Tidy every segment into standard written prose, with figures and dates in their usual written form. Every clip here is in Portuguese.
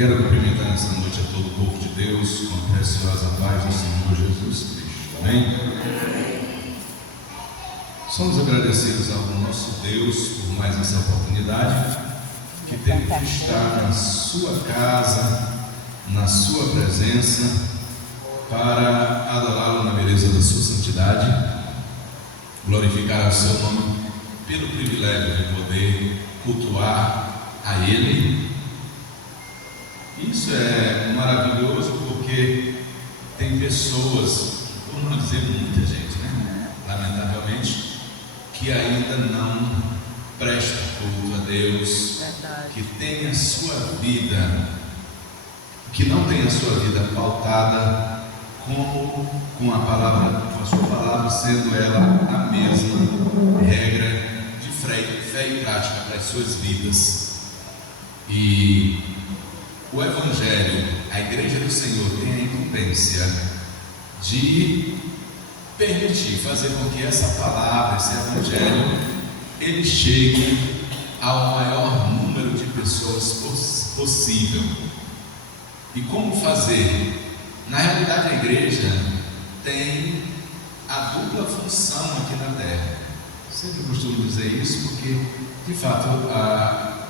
Quero cumprimentar nesta noite a todo o povo de Deus com a preciosa paz do Senhor Jesus Cristo. Amém? Somos agradecidos ao nosso Deus por mais essa oportunidade que temos de estar na sua casa, na sua presença, para adorá-lo na beleza da sua santidade, glorificar o seu nome pelo privilégio de poder cultuar a Ele. Isso é maravilhoso porque tem pessoas, por não dizer muita gente, lamentavelmente, que ainda não presta culto a Deus, que tem a sua vida, que não tem a sua vida pautada com a palavra, com a sua palavra sendo ela a mesma regra de fé e prática para as suas vidas. E o Evangelho, a Igreja do Senhor tem a incumbência de permitir, fazer com que essa palavra, esse Evangelho, ele chegue ao maior número de pessoas possível. E como fazer? Na realidade, a Igreja tem a dupla função aqui na Terra. Sempre costumo dizer isso porque, de fato,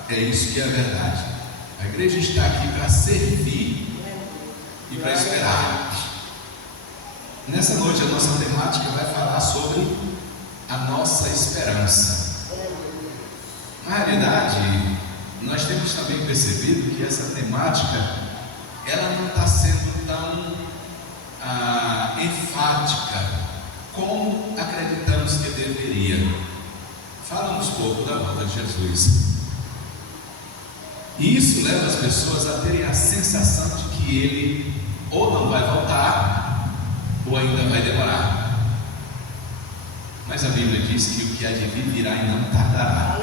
é isso que é a verdade. A igreja está aqui para servir e para esperar. Nessa noite a nossa temática vai falar sobre a nossa esperança. Na realidade, nós temos também percebido que essa temática ela não está sendo tão enfática como acreditamos que deveria. Falamos pouco da volta de Jesus. E isso leva as pessoas a terem a sensação de que ele ou não vai voltar, ou ainda vai demorar. Mas a Bíblia diz que o que há de vir virá e não tardará.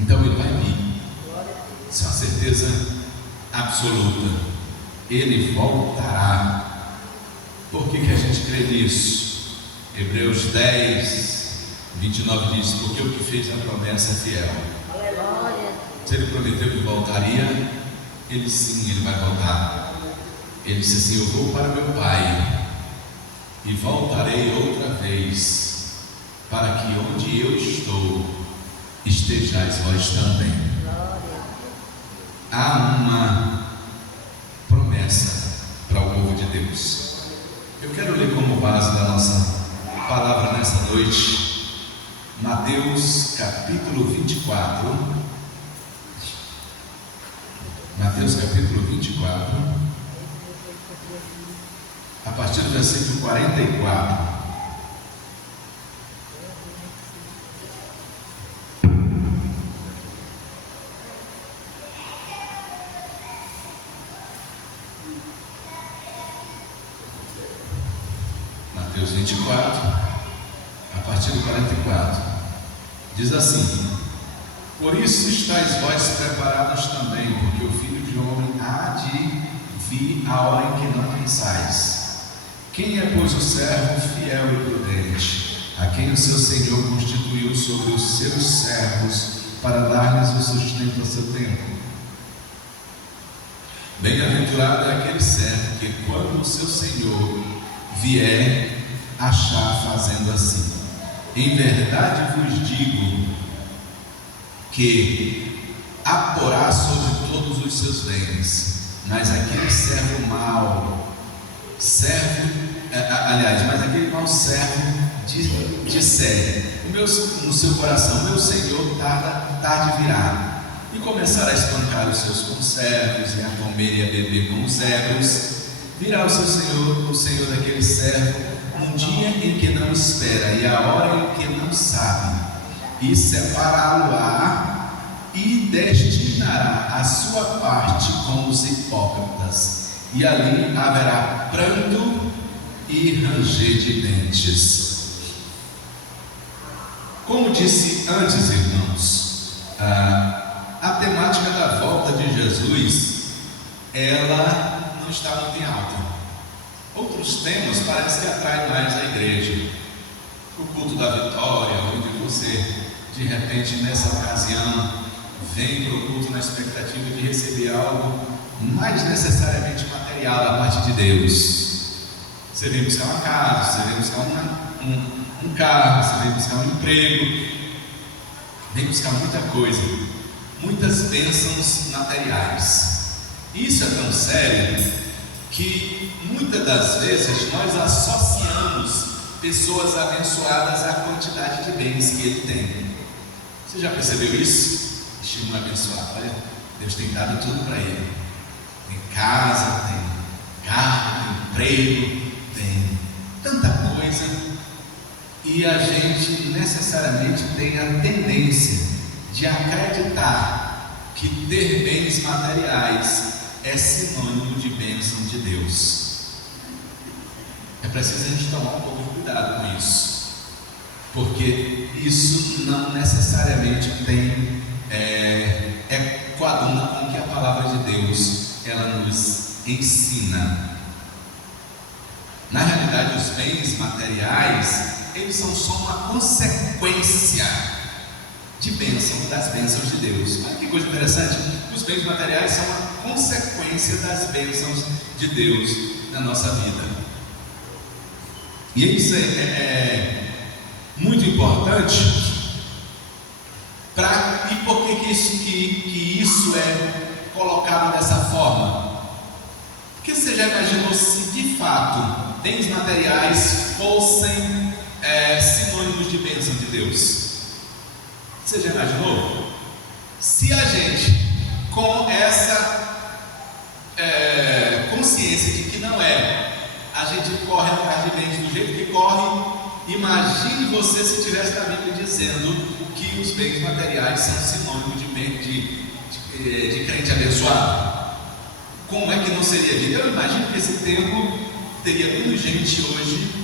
Então ele vai vir. Isso é uma certeza absoluta. Ele voltará. Por que a gente crê nisso? Hebreus 10, 29 diz: porque o que fez a promessa é fiel. Se ele prometeu que voltaria, ele vai voltar. Ele disse assim: eu vou para meu Pai e voltarei outra vez, para que onde eu estou estejais vós também. Há uma promessa para o povo de Deus. Eu quero ler como base da nossa palavra nessa noite Mateus capítulo 24. Mateus capítulo 24, a partir do versículo 44. Mateus 24, a partir do 44, diz assim: por isso estáis vós preparados também, porque o Filho de Homem há de vir a hora em que não pensais. Quem é, pois, o servo fiel e prudente, a quem o seu Senhor constituiu sobre os seus servos, para dar-lhes o sustento a seu tempo? Bem-aventurado é aquele servo que, quando o seu Senhor vier, achar fazendo assim. Em verdade vos digo que aporá sobre todos os seus bens. Mas aquele servo mau, mas aquele mau servo disser no seu coração: meu Senhor tarde virá, e começará a espancar os seus conservos, e a comer e a beber como os ébrios, virá o Senhor daquele servo, um dia em que não espera, e a hora em que não sabe, e separá-lo-á e destinará a sua parte com os hipócritas, e ali haverá pranto e ranger de dentes. Como disse antes, irmãos, a temática da volta de Jesus, ela não está muito em alta. Outros temas parece que atraem mais a igreja. O culto da vitória, onde você, de repente, nessa ocasião, vem para o culto na expectativa de receber algo mais necessariamente material da parte de Deus. Você vem buscar uma casa, você vem buscar um carro, você vem buscar um emprego, vem buscar muita coisa, muitas bênçãos materiais. Isso é tão sério que muitas das vezes nós associamos pessoas abençoadas à quantidade de bens que ele tem. Você já percebeu isso? Este um abençoado, olha, Deus tem dado tudo para ele. Tem casa, tem carro, tem emprego, tem tanta coisa, e a gente necessariamente tem a tendência de acreditar que ter bens materiais é sinônimo de bênção de Deus. É preciso a gente tomar um pouco de cuidado com isso, porque isso não necessariamente é coaduna com o que a palavra de Deus ela nos ensina. Na realidade, os bens materiais, eles são só uma consequência de bênção, das bênçãos de Deus. Olha que coisa interessante, os bens materiais são uma consequência das bênçãos de Deus na nossa vida. E isso é muito importante. E por que isso é colocado dessa forma? Porque você já imaginou se de fato bens materiais fossem sinônimos de bênção de Deus? Você já imaginou? Se a gente, com essa consciência de que não é, a gente corre atrás de bens do jeito que corre, imagine você se estivesse na Bíblia dizendo que os bens materiais são sinônimos de crente abençoado. Como é que não seria vida? Eu imagino que esse templo teria menos gente hoje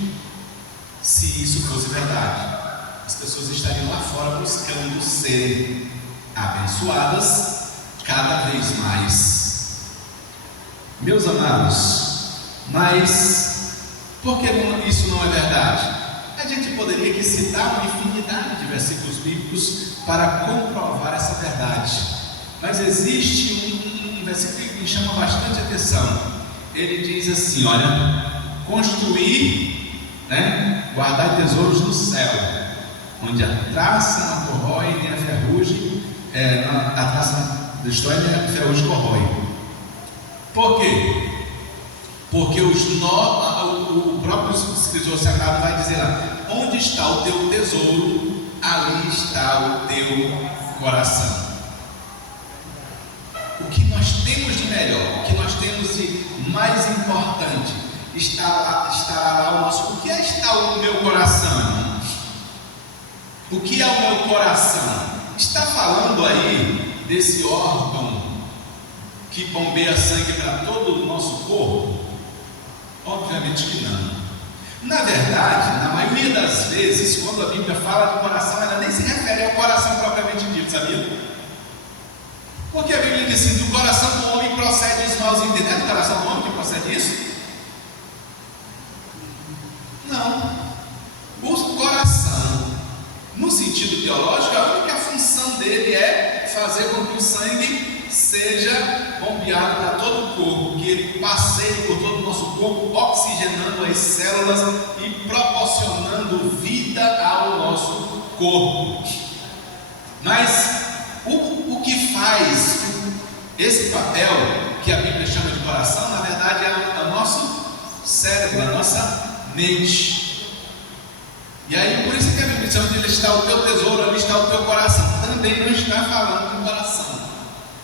se isso fosse verdade. As pessoas estariam lá fora buscando serem abençoadas cada vez mais. Meus amados, mas por que isso não é verdade? A gente poderia aqui citar uma infinidade de versículos bíblicos para comprovar essa verdade, mas existe um versículo que me chama bastante atenção. Ele diz assim: olha, construir, guardar tesouros no céu, onde a traça não corrói, nem a ferrugem, a traça destrói, nem a ferrugem corrói. Por quê? Porque o próprio escritor sagrado vai dizer lá: onde está o teu tesouro, ali está o teu coração. O que nós temos de melhor, o que nós temos de mais importante, estará lá o nosso. O que está o meu coração, irmãos? O que é o meu coração? Está falando aí desse órgão que bombeia sangue para todo o nosso corpo? Obviamente que não. Na verdade, na maioria das vezes, quando a Bíblia fala de coração, ela nem se refere ao coração propriamente dito, sabia? Porque a Bíblia diz assim: do coração do homem procede os maus entendimentos. É do coração do homem que procede isso? Não. O coração, no sentido teológico, a única função dele é fazer com que o sangue seja bombeado para todo o corpo, que ele passeie por todo o nosso corpo, oxigenando as células e proporcionando vida ao nosso corpo. Mas o que faz esse papel que a Bíblia chama de coração, na verdade é o nosso cérebro, a nossa mente. E aí, por isso que a Bíblia diz: onde está o teu tesouro, ali está o teu coração. Também não está falando do coração,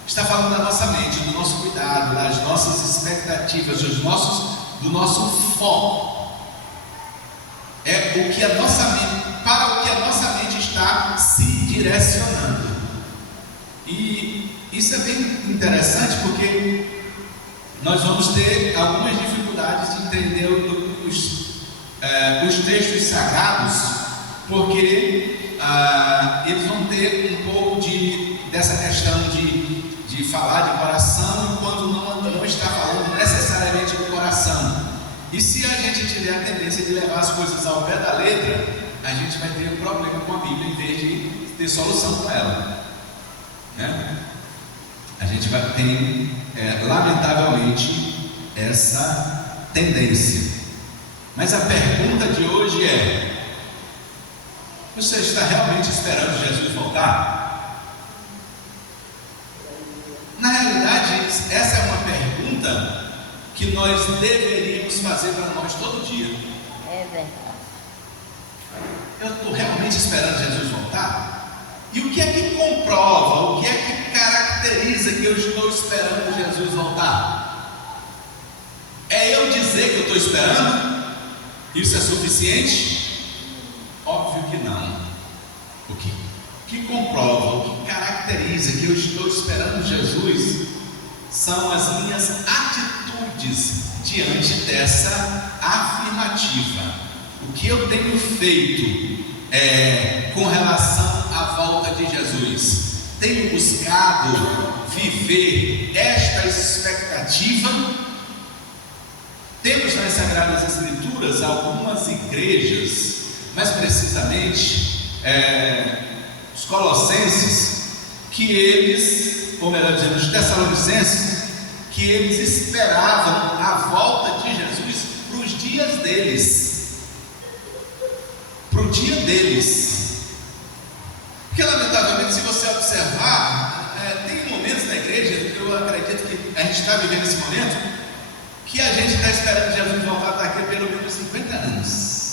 está falando da nossa mente, do nosso cuidado, das nossas expectativas, do nosso foco. É o que a nossa mente, para o que a nossa mente está se direcionando. E isso é bem interessante, porque nós vamos ter algumas dificuldades de entender os textos sagrados, porque eles vão ter um pouco dessa questão de falar de coração, enquanto não está falando necessariamente do coração. E se a gente tiver a tendência de levar as coisas ao pé da letra, a gente vai ter um problema com a Bíblia em vez de ter solução com ela. né? A gente tem, lamentavelmente, essa tendência. Mas a pergunta de hoje é: você está realmente esperando Jesus voltar? Na realidade, essa é uma pergunta que nós deveríamos fazer para nós todo dia. É verdade. Eu estou realmente esperando Jesus voltar? E o que é que comprova, o que é que caracteriza que eu estou esperando Jesus voltar? É eu dizer que eu estou esperando? Isso é suficiente? Óbvio que não. O que comprova, o que caracteriza que eu estou esperando Jesus são as minhas atitudes diante dessa afirmativa. O que eu tenho feito com relação à volta de Jesus? Tenho buscado viver esta expectativa? Temos nas Sagradas Escrituras algumas igrejas, mais precisamente os Colossenses, que eles, ou melhor dizendo, os Tessalonicenses, que eles esperavam a volta de Jesus para os dias deles. Para o dia deles. Porque lamentavelmente, se você observar, tem momentos na igreja, eu acredito que a gente está vivendo esse momento, que a gente está esperando Jesus voltar daqui a pelo menos 50 anos.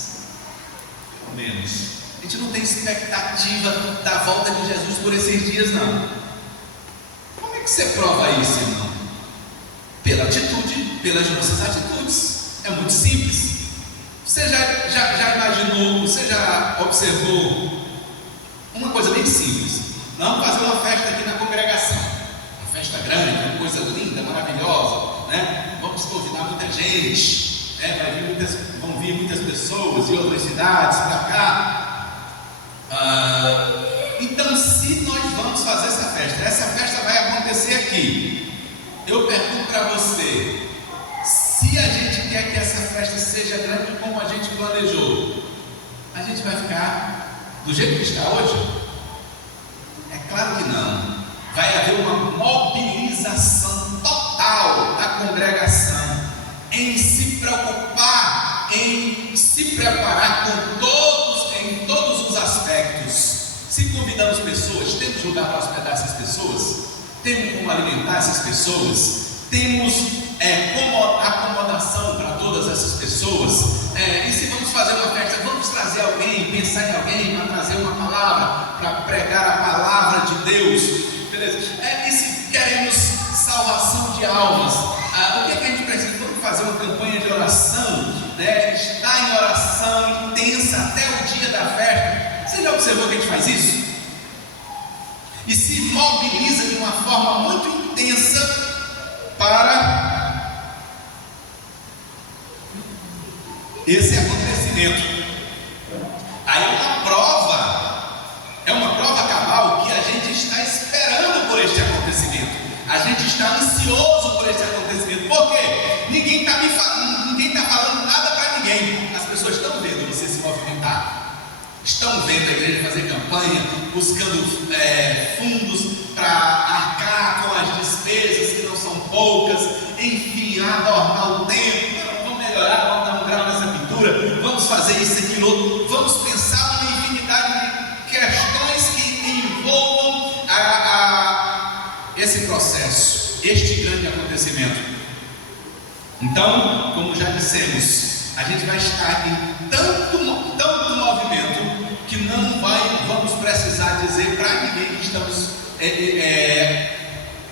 Pelo menos. A gente não tem expectativa da volta de Jesus por esses dias, não. Como é que você prova isso, irmão? Pela atitude, pelas nossas atitudes. É muito simples. Você já imaginou, você já observou uma coisa bem simples? Vamos fazer uma festa aqui na congregação, uma festa grande, uma coisa linda, maravilhosa, né? Vamos convidar muita gente, né? Vão vir muitas pessoas de outras cidades para cá. Então, se nós vamos fazer essa festa vai acontecer aqui. Eu pergunto para você: se a gente quer que essa festa seja grande como a gente planejou, a gente vai ficar do jeito que está hoje? É claro que não. Vai haver uma mobilização total da congregação em se preocupar, em se preparar em todos os aspectos. Se convidamos pessoas, temos lugar para hospedar essas pessoas? Temos como alimentar essas pessoas? Temos como acomodação para todas essas pessoas? E se vamos fazer uma festa, vamos trazer alguém, pensar em alguém para trazer uma palavra, para pregar a palavra de Deus, beleza? E se queremos salvação de almas, o que é que a gente precisa? Vamos fazer uma campanha de oração, né? Estar em oração intensa até o dia da festa. Você já observou que a gente faz isso? E se mobiliza de uma forma muito intensa para esse acontecimento. Aí é uma prova cabal que a gente está esperando por este acontecimento. A gente está ansioso por este acontecimento. Por quê? Ninguém está falando nada para ninguém. As pessoas estão vendo você se movimentar. Estão vendo a igreja fazer campanha, buscando fundos para arcar com as despesas que não são poucas, enfim, adornar o templo. Vamos melhorar, vamos dar um grau nessa pintura, vamos fazer isso, aquilo, outro. Vamos pensar numa infinidade de questões que envolvam esse processo, este grande acontecimento. Então, como já dissemos, a gente vai estar em tanto movimento que não vamos precisar dizer para ninguém que estamos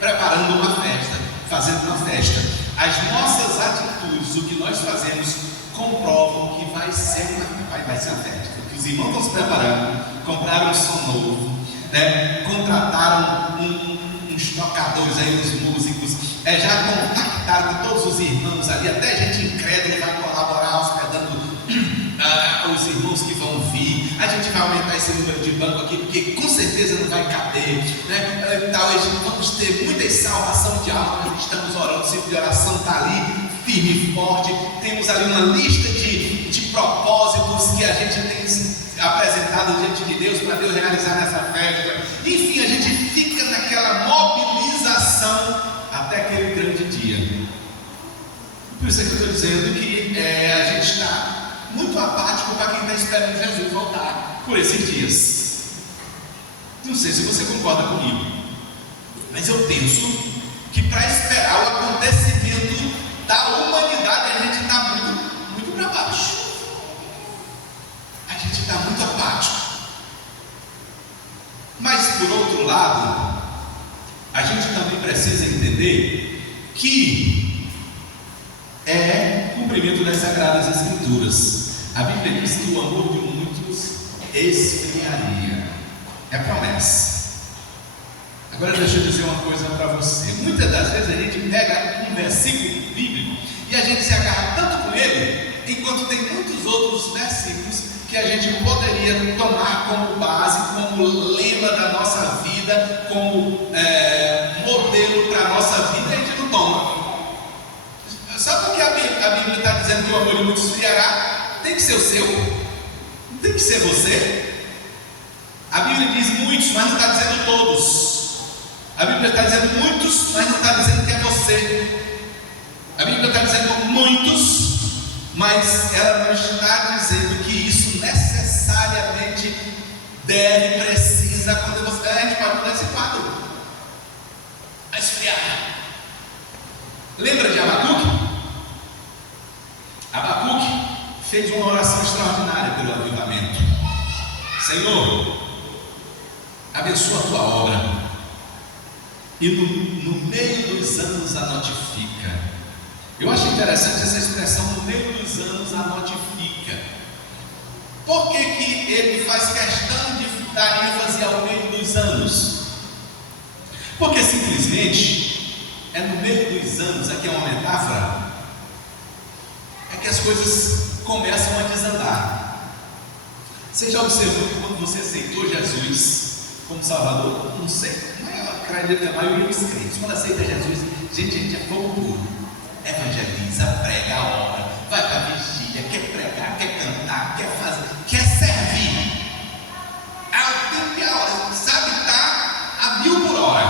preparando uma festa, fazendo uma festa. As nossas atitudes, o que nós fazemos, comprovam que vai ser uma festa. Os irmãos estão se preparando, compraram um som novo, né? Contrataram uns tocadores aí, uns músicos, já contactaram com todos os irmãos ali, até gente incrédula vai colaborar hospedando os irmãos que vão vir. A gente vai aumentar esse número de banco aqui, porque com certeza não vai caber, né? Talvez vamos ter muita salvação de alma. Nós estamos orando, o ciclo de oração está ali firme e forte. Temos ali uma lista de propósitos que a gente tem apresentado diante de Deus para Deus realizar nessa festa. Enfim, a gente fica naquela mobilização até aquele grande dia. Por isso é que eu estou dizendo que a gente está muito apático para quem está esperando Jesus voltar por esses dias. Não sei se você concorda comigo, mas eu penso que para esperar o acontecimento da humanidade a gente está muito para baixo. A gente está muito apático. Mas por outro lado, a gente também precisa entender que é cumprimento das Sagradas Escrituras. A Bíblia diz que o amor de muitos esfriaria. É promessa. Agora deixa eu dizer uma coisa para você. Muitas das vezes a gente pega um versículo bíblico e a gente se agarra tanto com ele, enquanto tem muitos outros versículos que a gente poderia tomar como base, como lema da nossa vida, como modelo para a nossa vida, e a gente não toma. Só porque a Bíblia está dizendo que o amor de muitos esfriará, tem que ser o seu, não tem que ser você. A Bíblia diz muitos, mas não está dizendo todos. A Bíblia está dizendo muitos, mas não está dizendo que é você. A Bíblia está dizendo muitos, mas ela não está dizendo que isso necessariamente precisa acontecer. A gente pode mudar esse quadro. A esfriar. Lembra de Abacuque? Abacuque fez uma oração extraordinária pelo avivamento. Senhor, abençoa a tua obra e no meio dos anos a notifica. Eu acho interessante essa expressão, no meio dos anos a notifica. Por que ele faz questão de dar ênfase ao meio dos anos? Porque simplesmente é no meio dos anos, aqui é uma metáfora, é que as coisas começam a desandar. Você já observou que quando você aceitou Jesus como Salvador, não sei, acredito que a maioria dos crentes, quando aceita Jesus, gente é fogo puro, evangeliza, prega a obra, vai para a vigília, quer pregar, quer cantar, quer fazer, quer servir, ao tempo e a hora, sabe, está a 1000 por hora,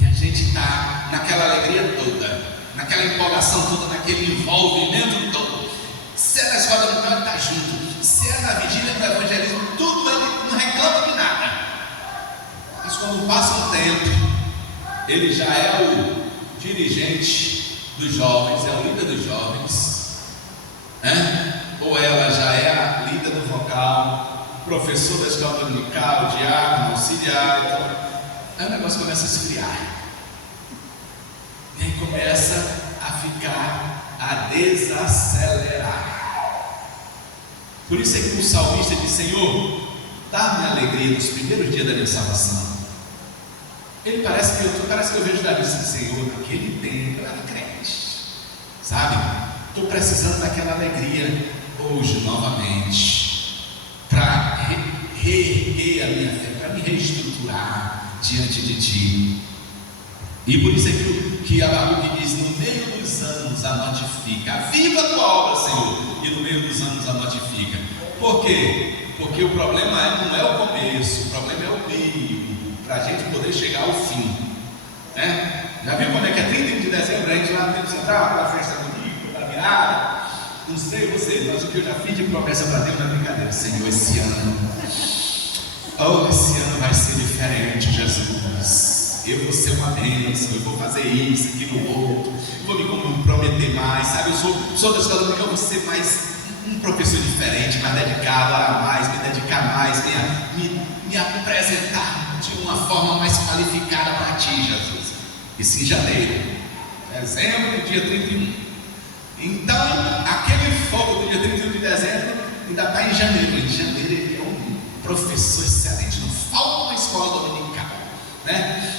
e a gente está naquela alegria toda, naquela empolgação toda, naquele envolvimento todo. Se é na escola dominical, ele está junto, se é na vigília do evangelismo, tudo, ele não reclama de nada. Mas quando passa um tempo, ele já é o dirigente dos jovens, é o líder dos jovens, ou ela já é a líder do vocal, professor da escola dominical, diácono, auxiliar, então, aí o negócio começa a esfriar, e aí começa a ficar, a desacelerar. Por isso é que o salmista diz: Senhor, dá-me a alegria dos primeiros dias da minha salvação. Ele parece que eu vejo Davi assim: Senhor, naquele tempo eu era crente, sabe? Estou precisando daquela alegria hoje novamente, para reerguer a minha fé, para me reestruturar diante de Ti. E por isso é que Abacuque diz: no meio dos anos a notifica, aviva a tua obra, Senhor, e no meio dos anos a notifica. Por quê? Porque o problema não é o começo, o problema é o meio, para a gente poder chegar ao fim, né? Já viu quando é que é 31 de dezembro, a gente lá no Tempo Central, aquela festa bonita, da virada? Não sei você, mas o que eu já fiz de promessa para Deus na brincadeira: Senhor, esse ano vai ser diferente, Jesus. Eu vou ser uma bênção, eu vou fazer isso, aquilo, outro, eu vou me comprometer mais, sabe? Eu sou da escola dominical, eu vou ser mais um professor diferente, mais dedicado, orar mais, me dedicar mais, me apresentar de uma forma mais qualificada para Ti, Jesus. Isso em janeiro, dezembro, dia 31. Então, aquele fogo do dia 31 de dezembro ainda está em janeiro. Em janeiro ele é um professor excelente, não falta uma escola dominical, né?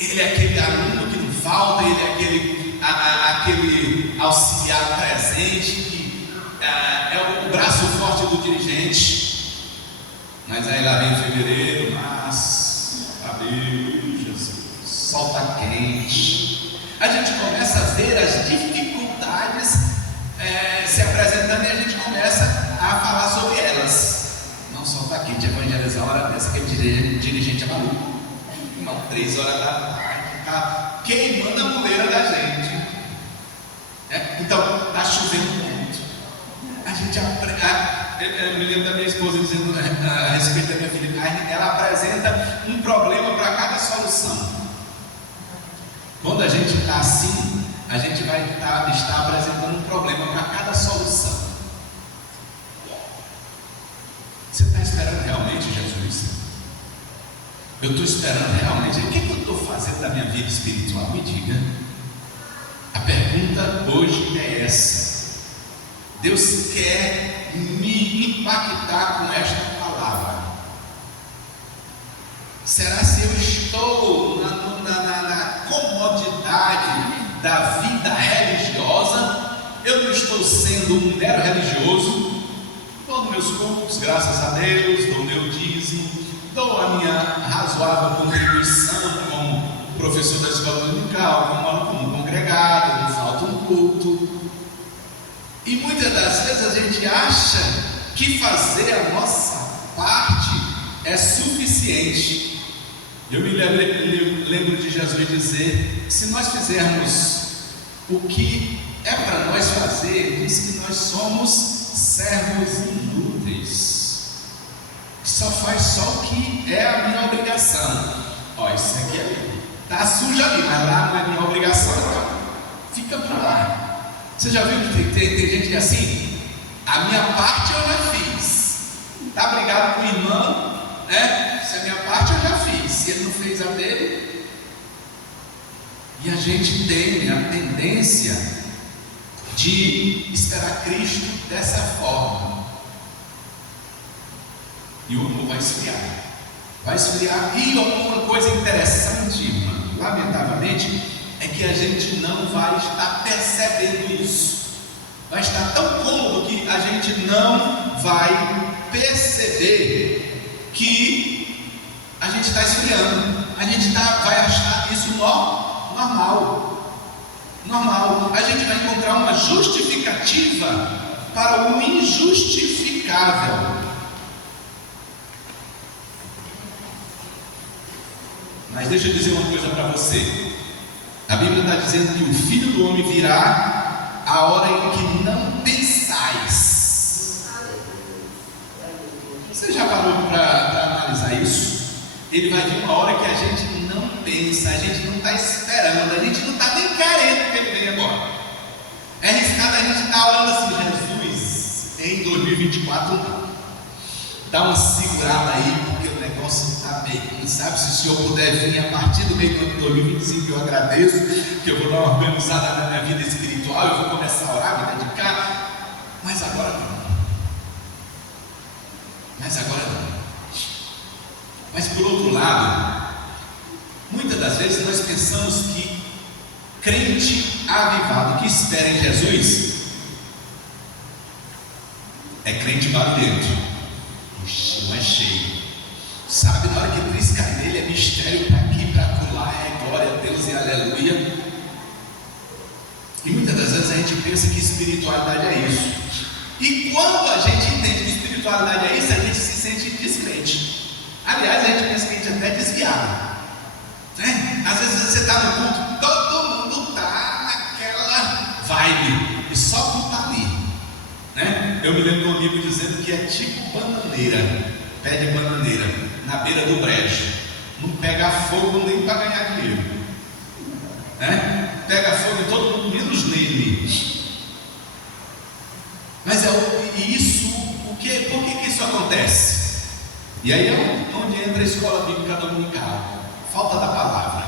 Ele é aquele aluno que não falta, ele é aquele auxiliar presente, que é o braço forte do dirigente. Mas aí lá vem fevereiro, março, abril, Jesus, sol está quente. A gente começa a ver as dificuldades se apresentando, e a gente começa a falar sobre elas. sol está quente, evangelizar uma hora dessa, aquele dirigente é maluco. Irmão, 3 horas da tarde, está queimando a muleira da gente. Então, está chovendo muito. A gente eu me lembro da minha esposa dizendo a respeito da minha filha, ela apresenta um problema para cada solução. Quando a gente está assim, a gente vai estar apresentando um problema para cada solução. Você está esperando realmente Jesus? Eu estou esperando realmente. O que eu estou fazendo da minha vida espiritual? Me diga. A pergunta hoje é essa. Deus quer me impactar com esta palavra. Será se eu estou na comodidade da vida religiosa? Eu não estou sendo um mero religioso. Dou meus cultos, graças a Deus, dou meu dízimo, dou a minha razoável contribuição como professor da escola dominical, como congregado, não falta um culto. E muitas das vezes a gente acha que fazer a nossa parte é suficiente. Eu me lembro de Jesus dizer: se nós fizermos o que é para nós fazer, diz que nós somos servos inúteis, só faz só o que é a minha obrigação. Isso aqui está sujo ali, mas lá não é minha obrigação, então fica por lá. Você já viu que tem gente que é assim? A minha parte eu já fiz. Está brigado com o irmão, né? Se a minha parte eu já fiz, se ele não fez a dele. E a gente tem a tendência de esperar Cristo dessa forma. E o amor vai esfriar. Vai esfriar. E uma coisa interessante, irmão, lamentavelmente, é que a gente não vai estar percebendo isso. Vai estar tão cômodo que a gente não vai perceber que a gente está esfriando. A gente vai achar isso normal. A gente vai encontrar uma justificativa para o injustificável. Mas deixa eu dizer uma coisa para você. A Bíblia está dizendo que o Filho do Homem virá a hora em que não pensais. Você já parou para analisar isso? Ele vai vir uma hora que a gente não pensa, a gente não está esperando, a gente não está nem querendo que ele venha agora. É arriscado a gente estar orando assim: Jesus, em 2024 não. Dá uma segurada aí, porque o negócio está bem. Sabe, se o Senhor puder vir a partir do meio do ano de 2025, eu agradeço, que eu vou dar uma organizada na minha vida espiritual, eu vou começar a orar, me dedicar. Mas agora não. Mas por outro lado, muitas das vezes nós pensamos que crente avivado que espera em Jesus é crente barulhento. Não é cheio. Sabe, na hora que Cristo cai nele é mistério para aqui, para acolá, é glória a Deus e aleluia. E muitas das vezes a gente pensa que espiritualidade é isso. E quando a gente entende que espiritualidade é isso, a gente se sente descrente. Aliás, a gente pensa que a gente até é desviado, né? Às vezes você está no culto, todo mundo está naquela vibe, e só tu está ali, né? Eu me lembro de um amigo dizendo que é tipo bananeira, pé de bananeira, na beira do brejo, não pega fogo nem para ganhar dinheiro, né? Pega fogo em todo mundo, menos nele. Mas isso, por que isso acontece? E aí é onde entra a escola bíblica dominical. Falta da palavra,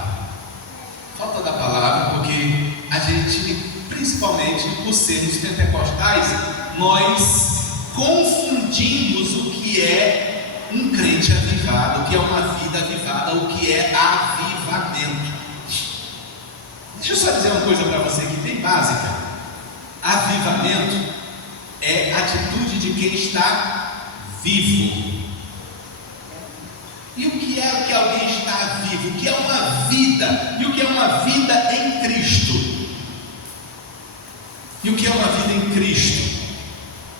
porque a gente, principalmente por sermos pentecostais, nós confundimos o que é um crente avivado, o que é uma vida avivada, o que é avivamento. Deixa eu só dizer uma coisa para você aqui, bem básica. Avivamento é a atitude de quem está vivo. E o que é que alguém está vivo? O que é uma vida? E o que é uma vida em Cristo? E o que é uma vida em Cristo?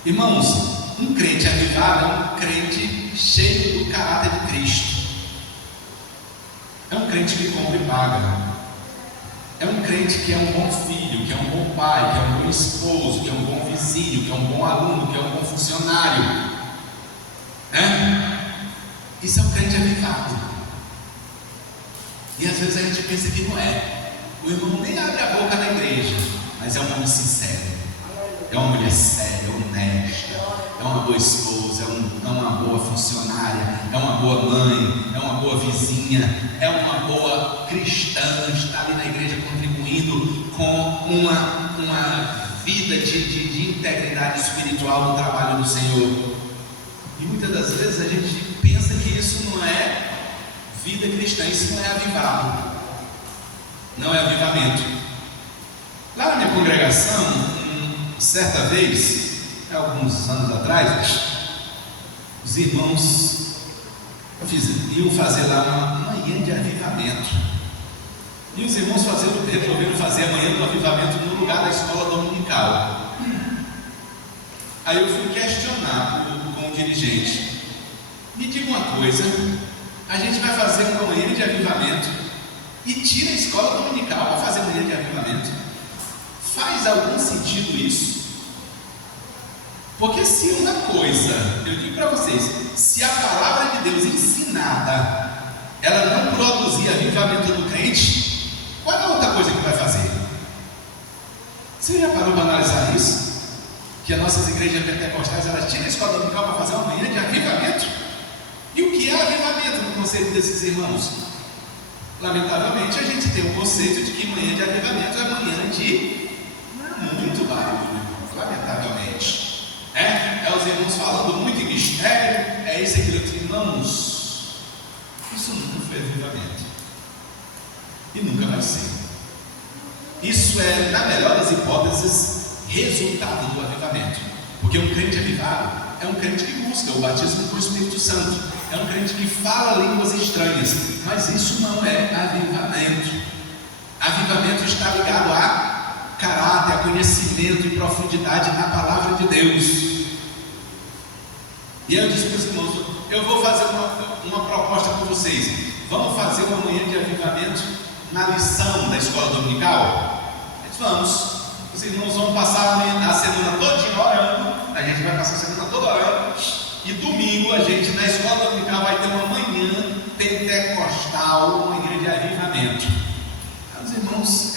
Irmãos, um crente avivado é um crente cheio do caráter de Cristo. É um crente que compra e paga. É um crente que é um bom filho, que é um bom pai, que é um bom esposo, que é um bom vizinho, que é um bom aluno, que é um bom funcionário. Isso é um crente avivado. E às vezes a gente pensa que não é. O irmão nem abre a boca na igreja, mas é um homem sincero, é uma mulher séria, honesta, é uma boa esposa, é uma boa funcionária, é uma boa mãe, é uma boa vizinha, é uma boa cristã, está ali na igreja contribuindo com uma vida de integridade espiritual no trabalho do Senhor. E muitas das vezes a gente pensa que isso não é vida cristã, isso não é avivado, não é avivamento. Lá na minha congregação, certa vez, alguns anos atrás, os irmãos iam fazer lá uma manhã de avivamento. E os irmãos resolveram fazer a manhã do avivamento no lugar da escola dominical. Aí eu fui questionar com o dirigente: me diga uma coisa, a gente vai fazer uma manhã de avivamento e tira a escola dominical para fazer manhã de avivamento? Faz algum sentido isso? Porque se uma coisa, eu digo para vocês, se a palavra de Deus ensinada, ela não produzir avivamento no crente, qual é a outra coisa que vai fazer? Você já parou para analisar isso? Que as nossas igrejas pentecostais, elas tiram a escola dominical para fazer uma manhã de avivamento? E o que é avivamento no conceito desses irmãos? Lamentavelmente, a gente tem o conceito de que manhã de avivamento é manhã de muito barulho, lamentavelmente. É os irmãos falando muito em mistério, é isso, aquilo. Irmãos, isso nunca foi avivamento e nunca vai ser. Isso é, na melhor das hipóteses, resultado do avivamento. Porque um crente avivado é um crente que busca o batismo com o Espírito Santo, é um crente que fala línguas estranhas, mas isso não é avivamento. Avivamento está ligado a caráter, a conhecimento e profundidade na palavra de Deus. E aí eu disse para os irmãos: eu vou fazer uma proposta com vocês. Vamos fazer uma manhã de avivamento na lição da escola dominical? Eles: vamos. Os irmãos vão passar a semana toda orando. A gente vai passar a semana toda orando. E domingo a gente na escola dominical vai ter uma manhã pentecostal, uma igreja de avivamento. Aí os irmãos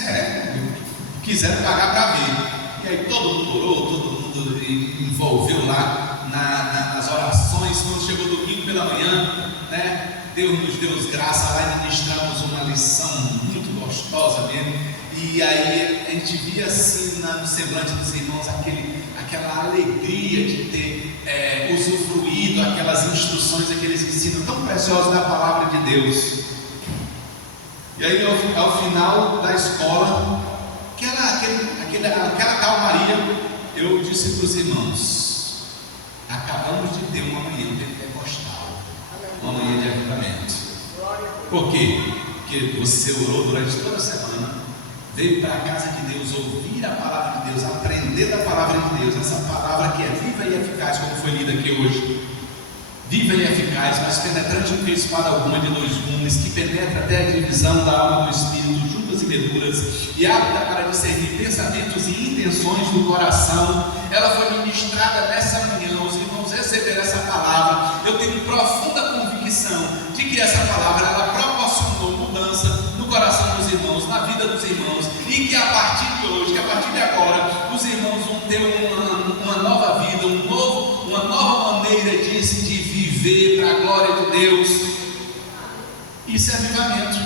quiseram pagar para ver. E aí todo mundo orou, todo mundo envolveu lá nas orações. Quando chegou domingo pela manhã, Deus nos deu graça lá e ministramos uma lição muito gostosa mesmo. E aí a gente via assim no semblante dos irmãos aquela alegria de ter usufruído aquelas instruções, aqueles ensinos tão preciosos da palavra de Deus. E aí ao final da escola, aquela calmaria, eu disse para os irmãos: acabamos de ter uma manhã pentecostal, uma manhã de avivamento. Por quê? Porque você orou durante toda a semana, veio para a casa de Deus, ouvir a palavra de Deus, aprender da palavra de Deus, essa palavra que é viva e eficaz, como foi lida aqui hoje. Viva e eficaz, mas penetrante do que espada alguma de dois gumes, que penetra até a divisão da alma e do espírito, juntas e meduras, e apta para discernir pensamentos e intenções do coração. Ela foi ministrada nessa manhã, os irmãos receberam essa palavra. Eu tenho profunda convicção de que essa palavra ela proporcionou mudança no coração dos irmãos, na vida dos irmãos, e que a partir de hoje, que a partir de agora, os irmãos vão ter uma nova vida, uma nova maneira de viver para a glória de Deus. Isso é avivamento.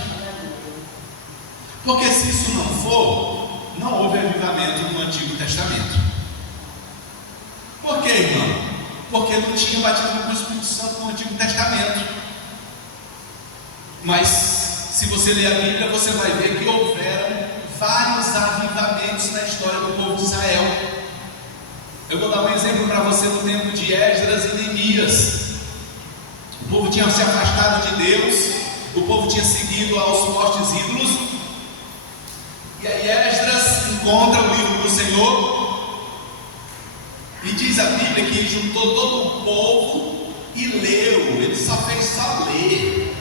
Porque se isso não for, não houve avivamento no Antigo Testamento. Por quê, irmão? Porque não tinha batismo com o Espírito Santo no Antigo Testamento. Mas se você ler a Bíblia, você vai ver que houveram vários avivamentos na história do povo de Israel. Eu vou dar um exemplo para você no tempo de Esdras e Neemias. O povo tinha se afastado de Deus, o povo tinha seguido aos postes ídolos. E aí Esdras encontra o livro do Senhor E diz a Bíblia que ele juntou todo o povo e leu. Ele só fez só ler.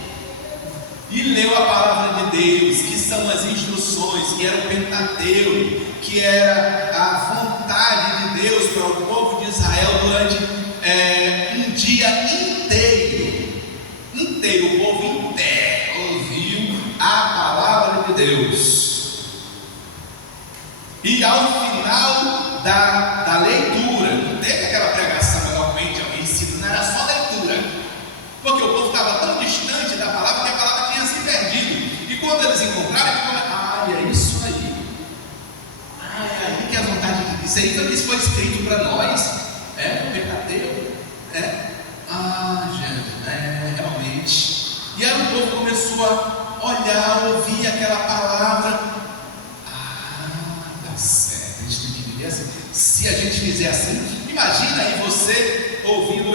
E leu a palavra de Deus, que são as instruções, que era o Pentateuco, que era a vontade de Deus para o povo de Israel durante um dia inteiro. O povo inteiro ouviu a palavra de Deus. E ao final da leitura, não teve aquela pregação eloquente, alguém ensina, não era só leitura, porque o povo estava tão distante da palavra que a palavra tinha se perdido. E quando eles encontraram, é isso aí. É aí que é a vontade de Deus. Isso foi escrito para nós. No Pentateuco. Gente, realmente. E aí o povo começou a olhar, ouvir aquela palavra. Tá certo, a gente tem que viver assim. Se a gente fizer assim, imagina aí você ouvindo,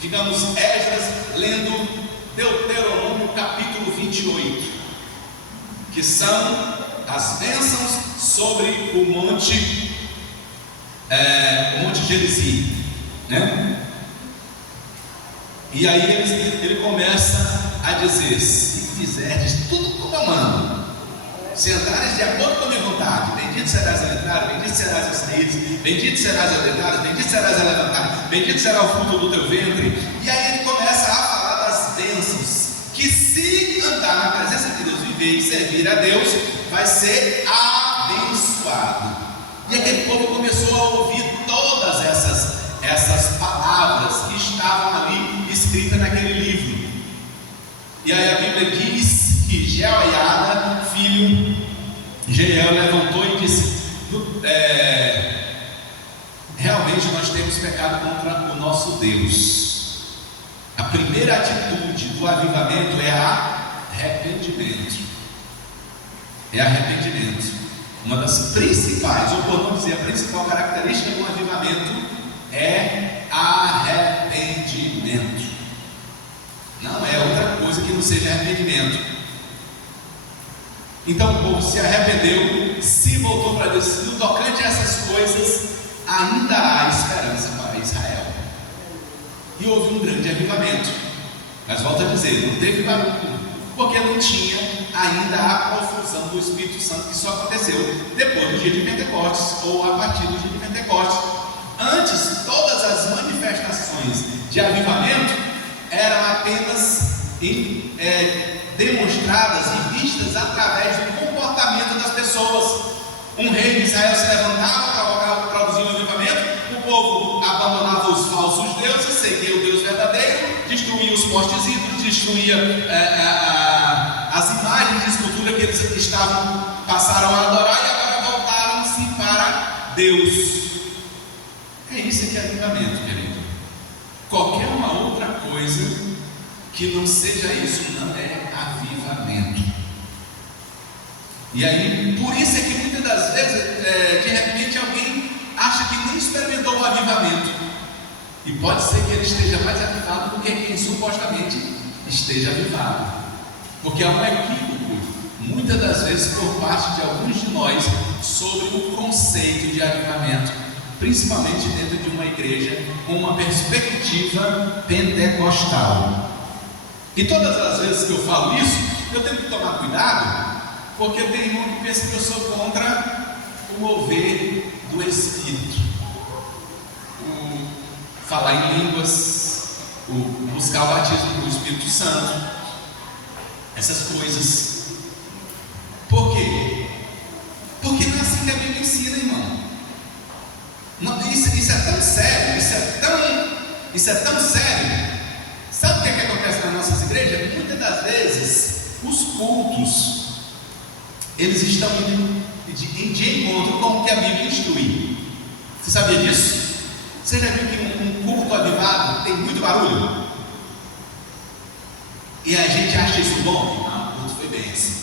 digamos, Esdras lendo Deuteronômio capítulo 28, que são as bênçãos sobre o Monte Gerizim, né? E aí ele começa a dizer: se fizerdes tudo como eu mando, se andares de acordo com a minha vontade, bendito serás a entrar, bendito serás a sair, bendito serás a deitar, bendito serás a levantar, bendito será o fruto do teu ventre. E aí ele começa a falar das bênçãos, que se andar na presença de Deus, viver e servir a Deus, vai ser abençoado. E aquele povo começou a ouvir todas essas palavras que estavam ali escritas naquele livro. E aí a Bíblia diz que Jeoiada, filho Jeiel, levantou e disse: realmente nós temos pecado contra o nosso Deus. A primeira atitude do avivamento é arrependimento. Uma das principais, ou por não dizer a principal característica do avivamento, é arrependimento. Não é outra coisa que não seja arrependimento. Então o povo se arrependeu, se voltou para Deus. No tocante a essas coisas, ainda há esperança para Israel. E houve um grande avivamento. Mas volto a dizer, não teve barulho, porque não tinha ainda a profusão do Espírito Santo, que só aconteceu depois do dia de Pentecostes, ou a partir do dia de Pentecostes. Antes, todas as manifestações de avivamento eram apenas demonstradas e vistas através do comportamento das pessoas. Um rei de Israel se levantava para produzir um avivamento, o povo abandonava os falsos deuses, seguia o Deus verdadeiro, destruía os postes ídolos, destruía as imagens de escultura que eles passaram a adorar, e agora voltaram-se para Deus. É isso que é avivamento, querido. Qualquer uma outra coisa que não seja isso não é avivamento. E aí, por isso é que muitas das vezes, de repente, alguém acha que nem experimentou o avivamento, e pode ser que ele esteja mais avivado do que quem supostamente esteja avivado, porque há um equívoco, muitas das vezes, por parte de alguns de nós, sobre o conceito de avivamento, principalmente dentro de uma igreja com uma perspectiva pentecostal. E todas as vezes que eu falo isso, eu tenho que tomar cuidado, porque tem irmão que pensa que eu sou contra o mover do Espírito, o falar em línguas, o buscar o batismo do Espírito Santo, essas coisas. Por quê? Porque não é assim que a Bíblia ensina, irmão. Não, isso é tão sério, isso é tão sério. Sabe o que acontece nas nossas igrejas? Muitas das vezes os cultos, eles estão de encontro com o que a Bíblia instrui. Você sabia disso? Você já viu que um culto avivado tem muito barulho? E a gente acha isso bom? Não, o culto foi bênção.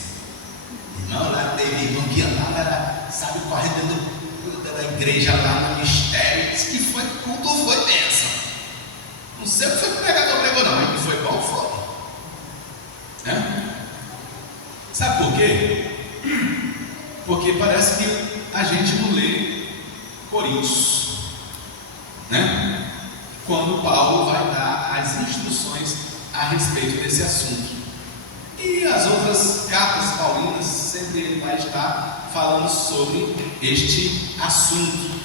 Irmão, lá teve irmão que andava, sabe, correndo da igreja lá no mistério, disse que foi culto, foi bênção. Não sei o que foi que o pregador pregou, não, mas que foi bom, foi. Sabe por quê? Porque parece que a gente não lê Coríntios. né? Quando Paulo vai dar as instruções a respeito desse assunto. E as outras cartas paulinas, sempre ele vai estar falando sobre este assunto.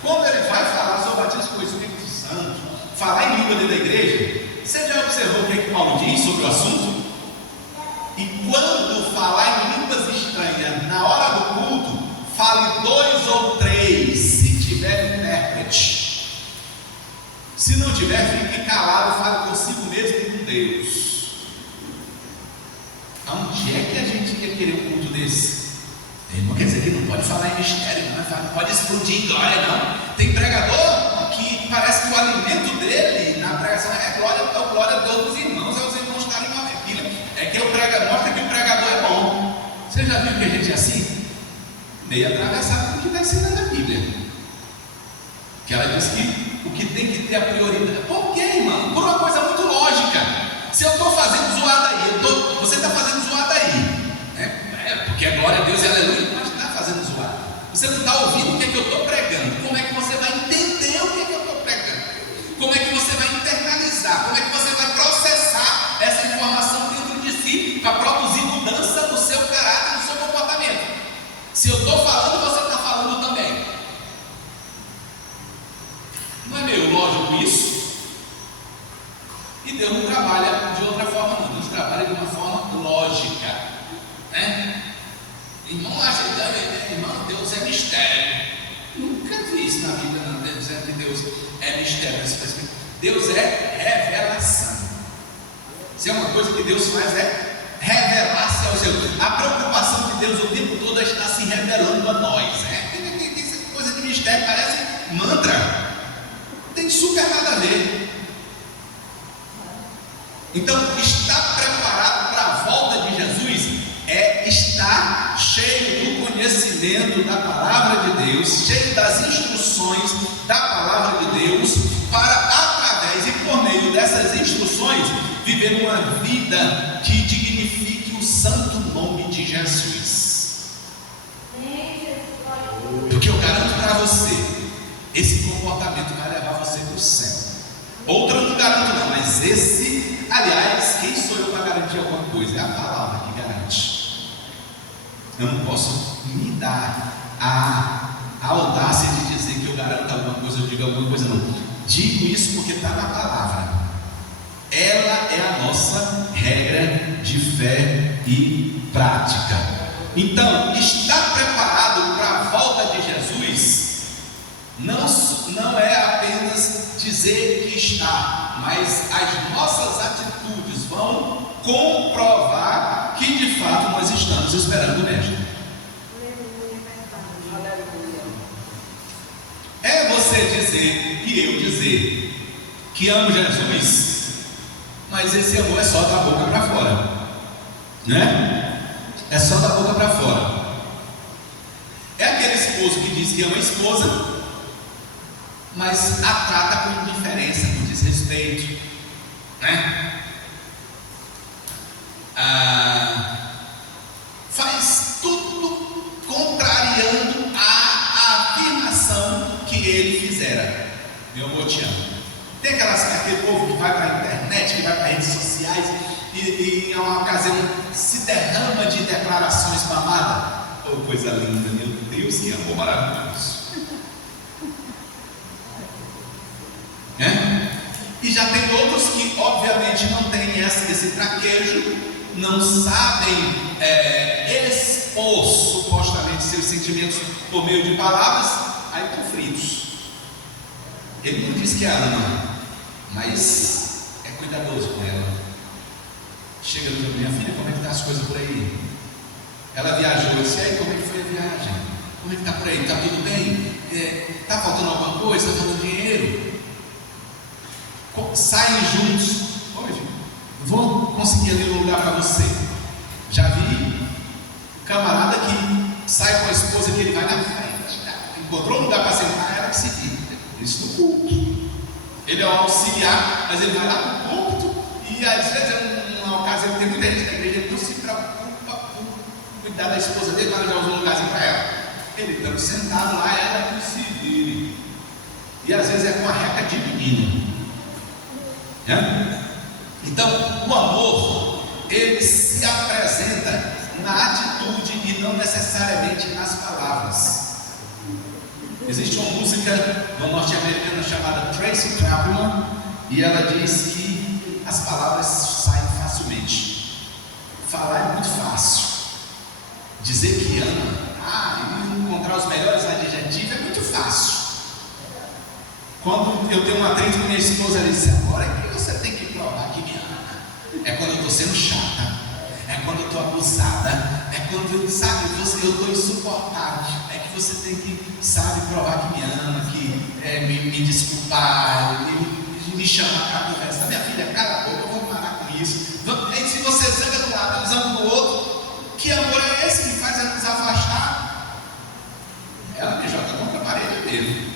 Quando ele vai falar sobre o batismo com o Espírito Santo, falar em língua dentro da igreja, você já observou o que Paulo diz sobre o assunto? E quando falar em línguas estranhas, na hora do culto, fale 2 ou 3, se tiver intérprete. Se não tiver, fique calado, fale consigo mesmo e com Deus. Onde é que a gente ia querer um culto desse? Não quer dizer que não pode falar em mistério, não pode explodir em glória, não. Tem pregador que parece que o alimento dele na pregação é glória a Deus dos irmãos, é os irmãos estarem uma pilha. É que o pregador mostra que o pregador é bom. Você já viu que a gente é assim? Meio atravessado do que está ensinando na Bíblia. Que ela diz que o que tem que ter a prioridade. Por quê, irmão? Por uma coisa muito lógica. Se eu estou fazendo zoada aí, você está fazendo zoada aí, né? Porque é glória a Deus e aleluia, mas está fazendo zoada. Você não está ouvindo o que é que eu estou pregando. Como é que você vai entender o que é que eu estou pregando? Como é que você vai internalizar? Como é que você vai processar essa informação dentro de si para produzir mudança no seu caráter, no seu comportamento? Se eu estou falando, você está falando também. Não é meio lógico isso? E Deus não trabalha de outra forma, não. Deus trabalha de uma forma lógica, né? Irmão, acha que irmão, Deus é mistério. Nunca vi isso na vida, não. Dizendo que Deus é mistério. Deus é revelação. Se é uma coisa que Deus faz, é revelar-se aos seus. A preocupação de Deus o tempo todo é estar se revelando a nós. Tem essa coisa de mistério, parece mantra. Não tem super nada a ver. Então, estar preparado para a volta de Jesus é estar cheio do conhecimento da palavra de Deus, cheio das instruções da palavra de Deus, para através e por meio dessas instruções viver uma vida que dignifique o santo nome de Jesus. Porque eu garanto para você, esse comportamento vai levar você para o céu. Outro eu não garanto não, mas esse, aliás, quem sou eu para garantir alguma coisa? É a palavra que garante. Eu não posso me dar a audácia de dizer que eu garanto alguma coisa, eu digo alguma coisa, não. Digo isso porque está na palavra. Ela é a nossa regra de fé e prática. Então, estar preparado para a volta de Jesus não é apenas dizer que está, mas as nossas atitudes vão comprovar que de fato nós estamos esperando o Mestre. É você dizer e eu dizer que amo Jesus, mas esse amor é só da boca para fora, né? É só da boca para fora. É aquele esposo que diz que ama a esposa, mas a trata com indiferença, com desrespeito, né? Faz tudo contrariando a afirmação que ele fizera. Meu amor, te amo. Tem aquele povo que vai para a internet, que vai para as redes sociais e em uma ocasião se derrama de declarações mamadas. Oh, coisa linda, meu Deus, que amor maravilhoso. E já tem outros que obviamente não têm esse traquejo, não sabem expor supostamente seus sentimentos por meio de palavras, aí estão fritos. Ele não diz que a ama, mas é cuidadoso com ela. Chega no minha filha, como é que estão as coisas por aí? Ela viajou, eu disse, aí como é que foi a viagem? Como é que está por aí? Está tudo bem? Está faltando alguma coisa? Está faltando dinheiro? Saem juntos. Hoje, vou conseguir ali um lugar para você. Já vi camarada que sai com a esposa que ele vai na frente. Encontrou um lugar para sentar, ela que se vira. Isso no culto. Ele é um auxiliar, mas ele vai lá no culto e às vezes é uma ocasião que tem muita gente na igreja, ele não se preocupa com cuidar da esposa dele, vai arranjar um lugarzinho para ela. Ele estando sentado lá, ela que se vire. e às vezes é com a reca de menino, né? Então, o amor, ele se apresenta na atitude e não necessariamente nas palavras. Existe uma música norte-americana chamada Tracy Chapman, e ela diz que as palavras saem facilmente. Falar é muito fácil. Dizer que ama, e encontrar os melhores adjetivos é muito fácil. Quando eu tenho uma atriz com minha esposa, ela disse: agora é que você tem que provar que me ama. É quando eu estou sendo chata, é quando eu estou abusada, é quando, sabe, eu estou insuportável. É que você tem que, sabe, provar que me ama, que me desculpar, me chamar para conversar. Minha filha, cala a boca, eu vou parar com isso. E se você zanga do lado, usando do outro, que amor é esse que faz nos afastar? Ela me joga contra a parede mesmo.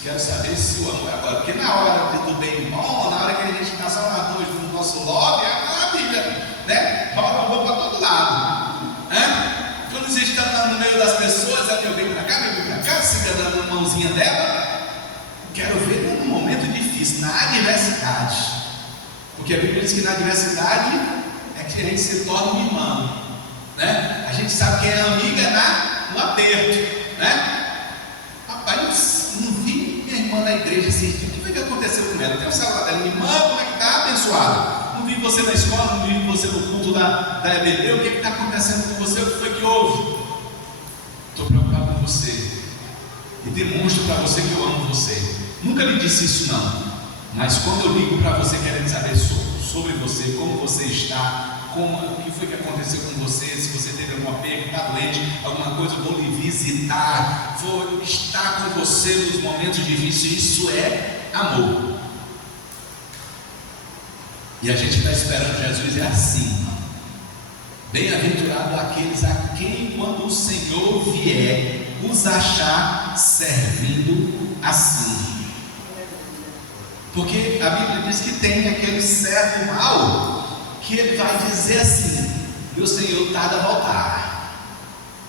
Quero saber se o amor é agora, porque na hora do bem bom, na hora que a gente está só na dois no nosso lobby, é uma maravilha, né? Rola amor para todo lado, né? Quando a gente está no meio das pessoas, ela vem para cá, fica dando a mãozinha dela. Quero ver num momento difícil, na adversidade, porque a Bíblia diz que na adversidade é que a gente se torna um irmão, né? A gente sabe quem é amiga no aperto, né? Rapaz, não vi minha irmã na igreja assim, o que foi que aconteceu com ela? Tem um celular dela, minha irmã, como é que está, abençoada? Não vi você na escola, não vi você no culto da EBD, o que está acontecendo com você? O que foi que houve? Estou preocupado com você e demonstro para você que eu amo você. Nunca lhe disse isso não, mas quando eu ligo para você querendo saber sobre você, como você está, o que foi que aconteceu com você, se você teve algum apego, está doente, alguma coisa, eu vou lhe visitar, vou estar com você nos momentos difíceis. Isso é amor. E a gente está esperando Jesus, é assim: bem-aventurado aqueles a quem, quando o Senhor vier, os achar servindo assim. Porque a Bíblia diz que tem aquele servo mau, que ele vai dizer assim: meu Senhor tarda a voltar,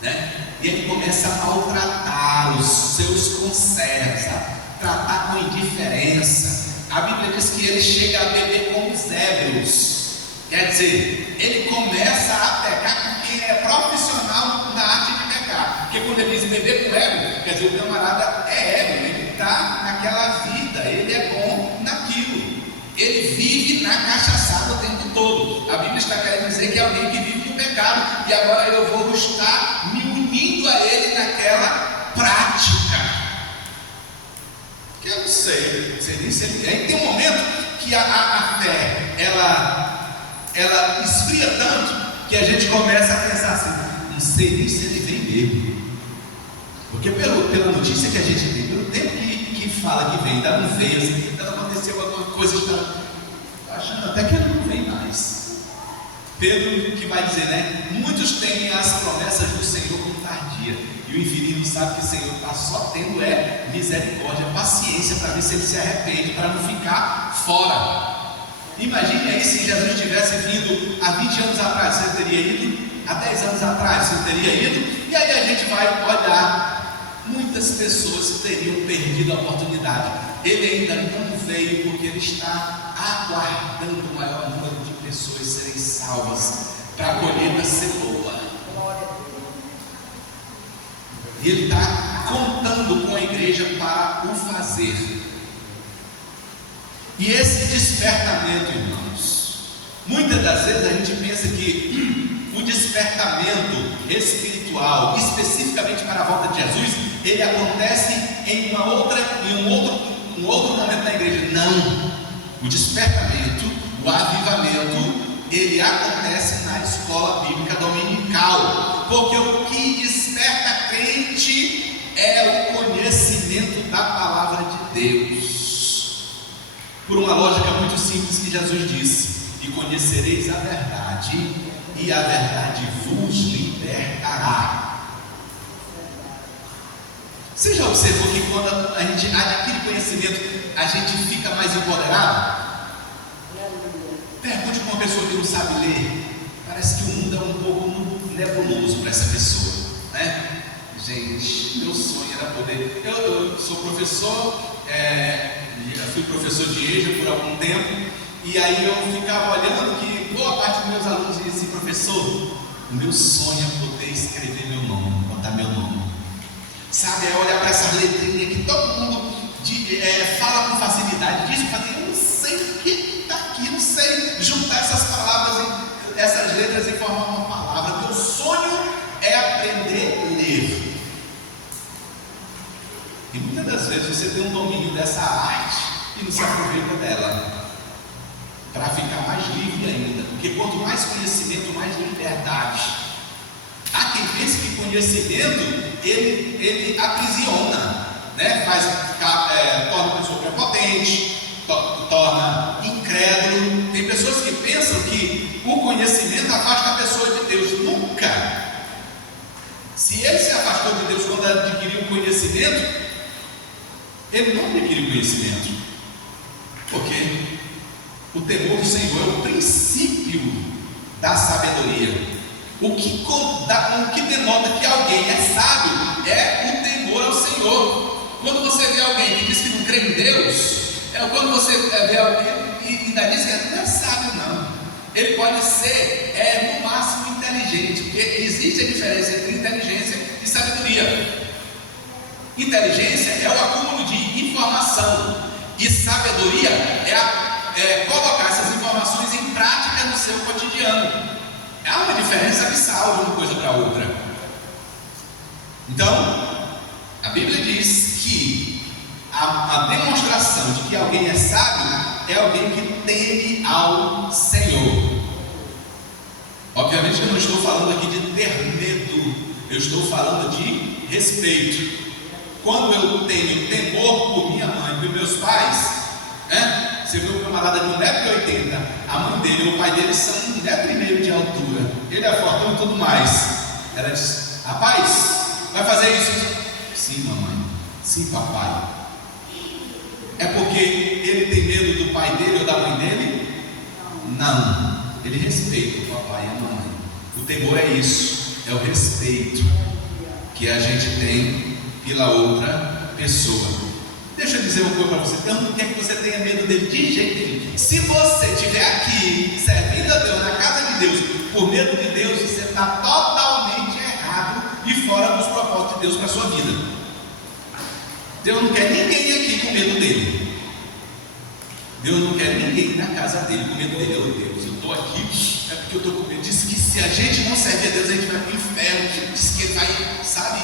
né? E ele começa a maltratar os seus conservos, tratar com indiferença. A Bíblia diz que ele chega a beber como os ébrios, quer dizer, ele começa a pecar com quem é profissional na arte de pecar. Porque quando ele diz beber com ébrio, quer dizer, o camarada é ébrio, ele está naquela vida, ele é bom naquilo. Ele vive na cachaçada o tempo todo. A Bíblia está querendo dizer que é alguém que vive no pecado, e agora eu vou estar me unindo a ele naquela prática. Que eu não sei nem se ele... Aí tem um momento que a fé, ela esfria tanto, que a gente começa a pensar assim: não sei nem se ele vem mesmo. Porque pela notícia que a gente tem, pelo tempo que fala que vem, ainda não veio, assim, ainda não aconteceu alguma coisa, está achando até que ele não vem mais. Pedro que vai dizer, né? Muitos têm as promessas do Senhor como tardia, e o infeliz sabe que o Senhor está só tendo misericórdia, paciência, para ver se ele se arrepende, para não ficar fora. Imagine aí se Jesus tivesse vindo há 20 anos atrás, você teria ido? Há 10 anos atrás, você teria ido? E aí a gente vai olhar, muitas pessoas teriam perdido a oportunidade. Ele ainda não veio porque ele está aguardando o maior número de pessoas serem salvas, para a colheita ser boa. E ele está contando com a igreja para o fazer. E esse despertamento, irmãos, muitas das vezes a gente pensa que o despertamento espiritual, especificamente para a volta de Jesus, ele acontece em um outro momento da igreja. Não, o despertamento, o avivamento, ele acontece na escola bíblica dominical, porque o que desperta crente é o conhecimento da palavra de Deus. Por uma lógica muito simples que Jesus disse: e conhecereis a verdade, e a verdade vos libertará. Você já observou que quando a gente adquire conhecimento, a gente fica mais empoderado? Pergunte para uma pessoa que não sabe ler, parece que o mundo é um pouco nebuloso para essa pessoa, né? Gente, meu sonho era poder... Eu sou professor, já fui professor de EJA por algum tempo, e aí eu ficava olhando que boa parte dos meus alunos dizia assim: professor, o meu sonho é poder escrever meu nome, botar meu nome. Sabe, é olhar para essas letrinhas que todo mundo fala com facilidade, diz com facilidade. Eu não sei o que está aqui, não sei juntar essas palavras, essas letras e formar uma palavra. Meu sonho é aprender a ler. E muitas das vezes você tem um domínio dessa arte e não se aproveita dela, para ficar mais livre ainda, porque quanto mais conhecimento, mais liberdade. Há quem pense que conhecimento ele aprisiona, né? Torna a pessoa prepotente, torna incrédulo. Tem pessoas que pensam que o conhecimento afasta a pessoa de Deus. Nunca. Se ele se afastou de Deus quando adquiriu conhecimento, ele não adquiriu conhecimento, porque o temor do Senhor é o princípio da sabedoria. O que denota que alguém é sábio é o temor ao Senhor. Quando você vê alguém que diz que não crê em Deus, quando você vê alguém e ainda diz que não é sábio, não. Ele pode ser, no máximo, inteligente, porque existe a diferença entre inteligência e sabedoria. Inteligência é o acúmulo de informação, e sabedoria é colocar essas informações em prática no seu cotidiano. Há uma diferença abissal de uma coisa para outra. Então, a Bíblia diz que a demonstração de que alguém é sábio é alguém que teme ao Senhor. Obviamente eu não estou falando aqui de ter medo, eu estou falando de respeito. Quando eu tenho temor por minha mãe e por meus pais, você vê um camarada de 1,80 m, a mãe dele e o pai dele são 1,5 m de altura, ele é fortão e tudo mais. Ela diz: rapaz, vai fazer isso? Sim, mamãe. Sim, papai. É porque ele tem medo do pai dele ou da mãe dele? Não, ele respeita o papai e a mamãe. O temor é isso, é o respeito que a gente tem pela outra pessoa. Deixa eu dizer uma coisa para você: tanto quer que você tenha medo dele de jeito nenhum. Se você estiver aqui servindo a Deus, na casa de Deus, por medo de Deus, você está totalmente errado e fora dos propósitos de Deus para a sua vida. Deus não quer ninguém aqui com medo dele. Deus não quer ninguém na casa dele com medo dele. Oh Deus, eu estou aqui, é porque eu estou com medo. Diz que se a gente não servir a Deus, a gente vai para o inferno. Diz que ele vai, sabe,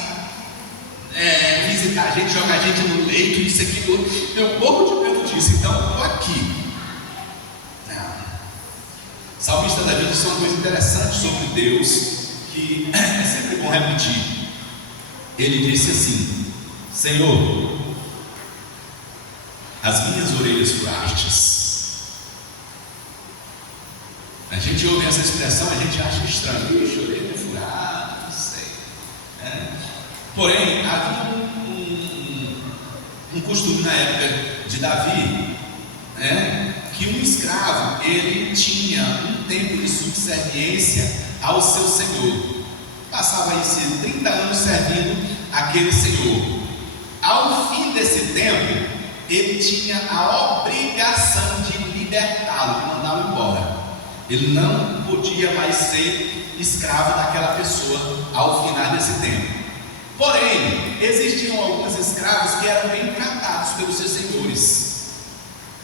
visitar a gente, jogar a gente no leito, isso aqui, eu morro de medo disso. Então eu estou aqui. Salmista Davi disse uma coisa interessante sobre Deus, que é sempre bom repetir. Ele disse assim: Senhor, as minhas orelhas furastes. A gente ouve essa expressão, a gente acha estranho. Ixi, orelha furada, não sei. Porém, havia um costume na época de Davi, que um escravo, ele tinha um tempo de subserviência ao seu senhor. Passava aí 30 anos servindo aquele senhor. Ao fim desse tempo, ele tinha a obrigação de libertá-lo, de mandá-lo embora. Ele não podia mais ser escravo daquela pessoa ao final desse tempo. Porém, existiam alguns escravos que eram bem tratados pelos seus senhores,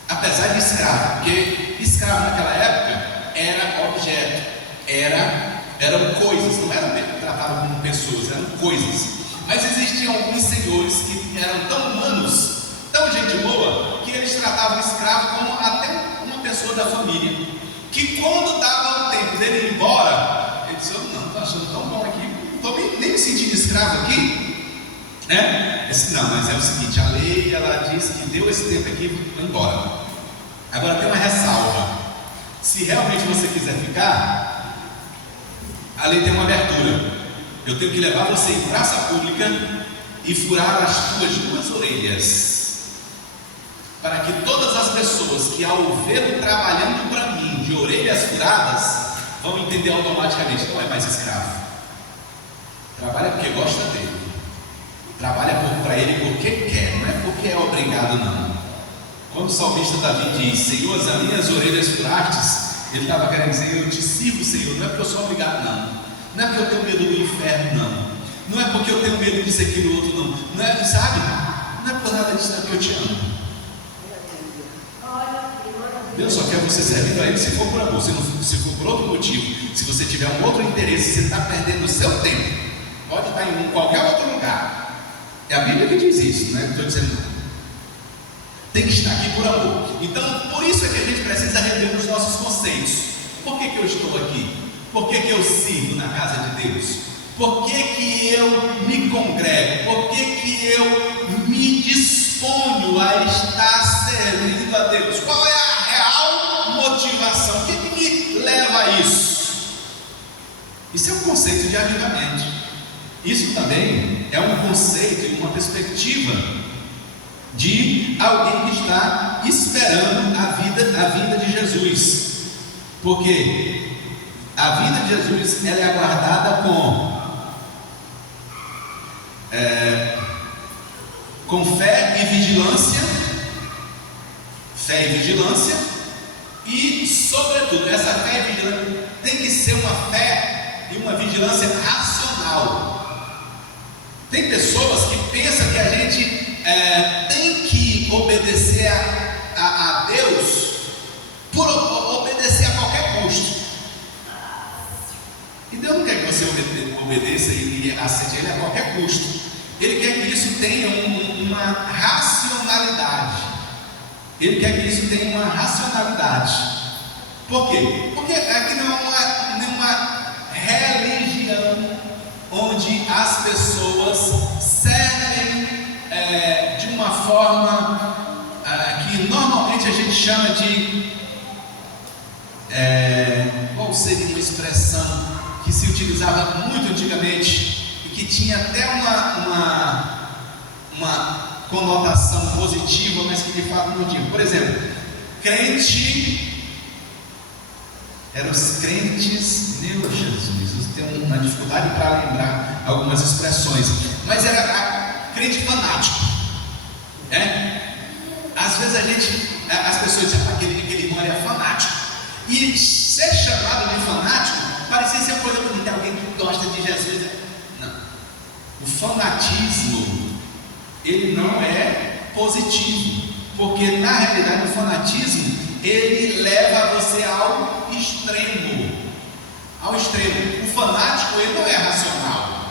apesar de escravo, porque escravo naquela época era objeto, eram coisas, não eram tratados como pessoas, eram coisas. Mas existiam alguns senhores que eram tão humanos, tão gente boa, que eles tratavam o escravo como até uma pessoa da família, que quando dava o tempo dele ir embora, ele disse: não, estou achando tão bom aqui, não estou nem me sentindo escravo aqui. Disse: não, mas é o seguinte, a lei ela diz que deu esse tempo aqui, vai embora. Agora tem uma ressalva: se realmente você quiser ficar, a lei tem uma abertura. Eu tenho que levar você em praça pública e furar as tuas 2 orelhas, para que todas as pessoas que ao vê-lo trabalhando para mim de orelhas furadas vão entender automaticamente: não é mais escravo, trabalha porque gosta dele, trabalha para ele porque quer, não é porque é obrigado. obrigado não. Quando o salmista Davi diz: Senhor, as minhas orelhas furastes, ele estava querendo dizer: eu te sirvo, Senhor, não é porque eu sou obrigado não. Não é porque eu tenho medo do inferno não. Não é porque eu tenho medo disso, aquilo, outro não. Não é, sabe? Não é por nada disso, é porque eu te amo. Deus só quer você servir para Ele se for por amor, se for por outro motivo. Se você tiver um outro interesse, você está perdendo o seu tempo. Pode estar em qualquer outro lugar. É a Bíblia que diz isso, não é que estou dizendo não. Tem que estar aqui por amor. Então, por isso é que a gente precisa rever os nossos conceitos. Por que eu estou aqui? Por que eu sirvo na casa de Deus? Por que eu me congrego? Por que eu me disponho a estar servindo a Deus? Qual é a real motivação? O que me leva a isso? Isso é um conceito de avivamento. Isso também é um conceito e uma perspectiva de alguém que está esperando a vinda de Jesus. Porque a vinda de Jesus ela é aguardada com fé e vigilância, e sobretudo essa fé e vigilância tem que ser uma fé e uma vigilância racional. Tem pessoas que pensam que a gente tem que obedecer a Deus por obedecer a qualquer custo. E Deus não quer que você obedeça e aceite Ele a qualquer custo. Ele quer que isso tenha uma racionalidade. Ele quer que isso tenha uma racionalidade. Por quê? Porque aqui não é nenhuma religião onde as pessoas servem de uma forma que normalmente a gente chama de qual seria uma expressão que se utilizava muito antigamente e que tinha até uma conotação positiva, mas que de fato não tinha. Por exemplo, crente, eram os crentes, meu Jesus, eu tenho uma dificuldade para lembrar algumas expressões, mas era crente fanático, às vezes as pessoas dizem que aquele irmão é fanático, e ser chamado de fanático parecia ser uma coisa bonita, alguém que gosta de Jesus. Não, o fanatismo ele não é positivo, porque na realidade o fanatismo ele leva você ao extremo. O fanático ele não é racional.